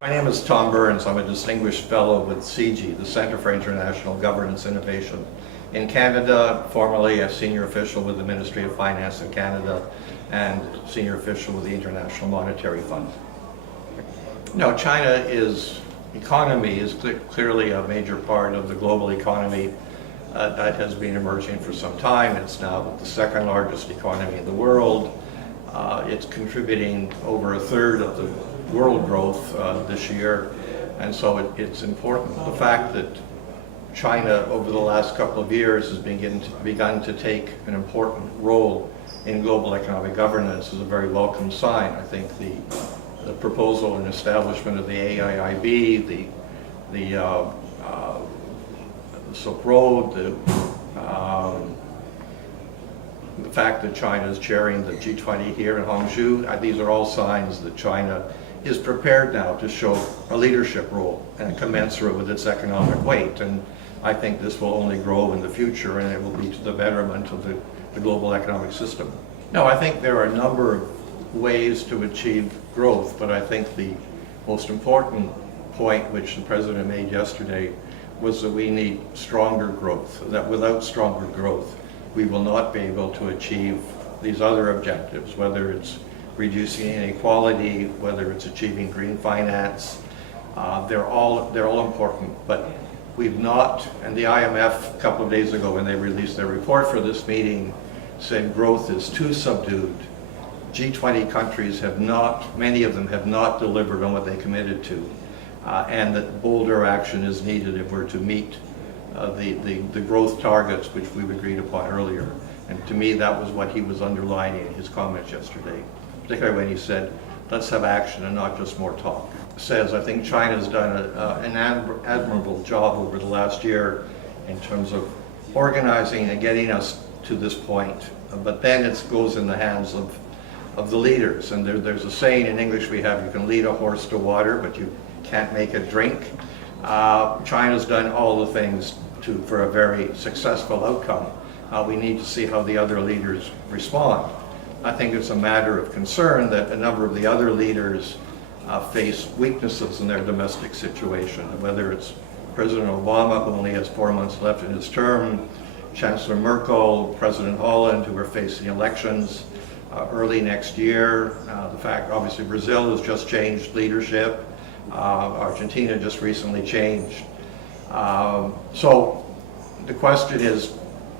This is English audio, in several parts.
My name is Tom Bernes. I'm a distinguished fellow with CIGI, the Center for International Governance Innovation in Canada, formerly a senior official with the Ministry of Finance in Canada and senior official with the International Monetary Fund. Now, China's economy is clearly a major part of the global economy that has been emerging for some time. It's now the second largest economy in the world. It's contributing over a third of the world growth this year, and so it's important. The fact that China over the last couple of years has begun to take an important role in global economic governance is a very welcome sign. I think the proposal and establishment of the AIIB, the Silk Road, the fact that China is chairing the G20 here in Hangzhou, these are all signs that China is prepared now to show a leadership role and commensurate with its economic weight. And I think this will only grow in the future, and it will be to the betterment of the global economic system. Now, I think there are a number of ways to achieve growth, but I think the most important point which the President made yesterday was that we need stronger growth, that without stronger growth, we will not be able to achieve these other objectives, whether it's reducing inequality, whether it's achieving green finance. They're all important, but we've not, and the IMF a couple of days ago when they released their report for this meeting said growth is too subdued. G20 countries have not, many of them have not delivered on what they committed to, and that bolder action is needed if we're to meet the growth targets which we've agreed upon earlier. And to me, that was what he was underlining in his comments yesterday, particularly when he said, let's have action and not just more talk. Says, I think China's done an admirable job over the last year in terms of organizing and getting us to this point, but then it goes in the hands of the leaders. And there's a saying in English we have, you can lead a horse to water, but you can't make it drink. China's done all the things for a very successful outcome. We need to see how the other leaders respond. I think it's a matter of concern that a number of the other leaders face weaknesses in their domestic situation, whether it's President Obama, who only has 4 months left in his term, Chancellor Merkel, President Holland, who are facing elections early next year. The fact, obviously, Brazil has just changed leadership. Argentina just recently changed. So the question is,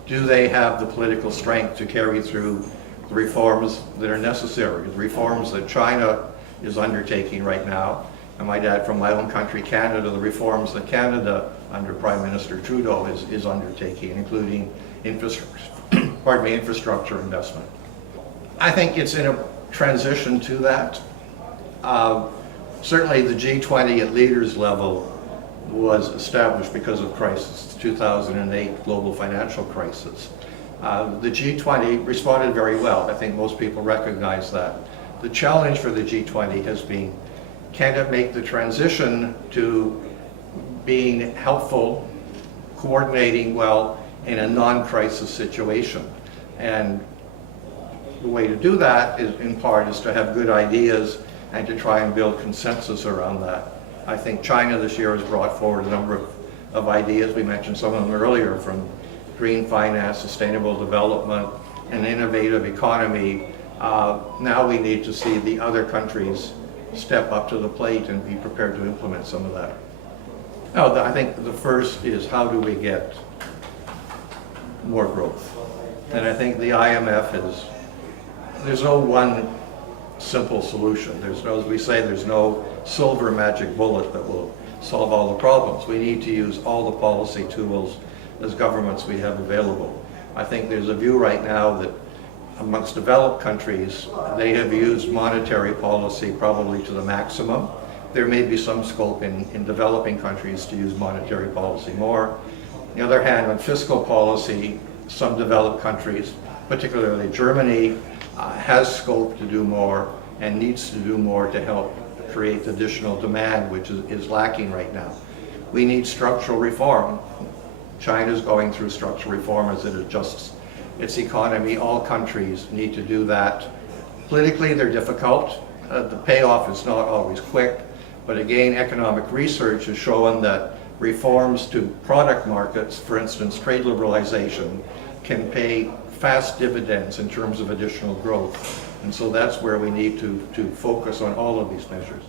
do they have the political strength to carry through the reforms that are necessary, the reforms that China is undertaking right now? I might add from my own country, Canada, the reforms that Canada under Prime Minister Trudeau is undertaking, including infrastructure investment. I think it's in a transition to that. Certainly the G20 at leaders level was established because of crisis, the 2008 global financial crisis. The G20 responded very well. I think most people recognize that. The challenge for the G20 has been, can it make the transition to being helpful, coordinating well in a non-crisis situation? And the way to do that is, in part, is to have good ideas and to try and build consensus around that. I think China this year has brought forward a number of ideas. We mentioned some of them earlier, from green finance, sustainable development, an innovative economy. Now we need to see the other countries step up to the plate and be prepared to implement some of that. Now, I think the first is, how do we get more growth? And I think the IMF there's no one simple solution. There's no, as we say, there's no silver magic bullet that will solve all the problems. We need to use all the policy tools as governments we have available. I think there's a view right now that amongst developed countries, they have used monetary policy probably to the maximum. There may be some scope in developing countries to use monetary policy more. On the other hand, on fiscal policy, some developed countries, particularly Germany, has scope to do more and needs to do more to help create additional demand, which is lacking right now. We need structural reform. China's going through structural reform as it adjusts its economy. All countries need to do that. Politically, they're difficult. The payoff is not always quick, but again, economic research has shown that reforms to product markets, for instance, trade liberalization, can pay fast dividends in terms of additional growth. And so that's where we need to focus on all of these measures.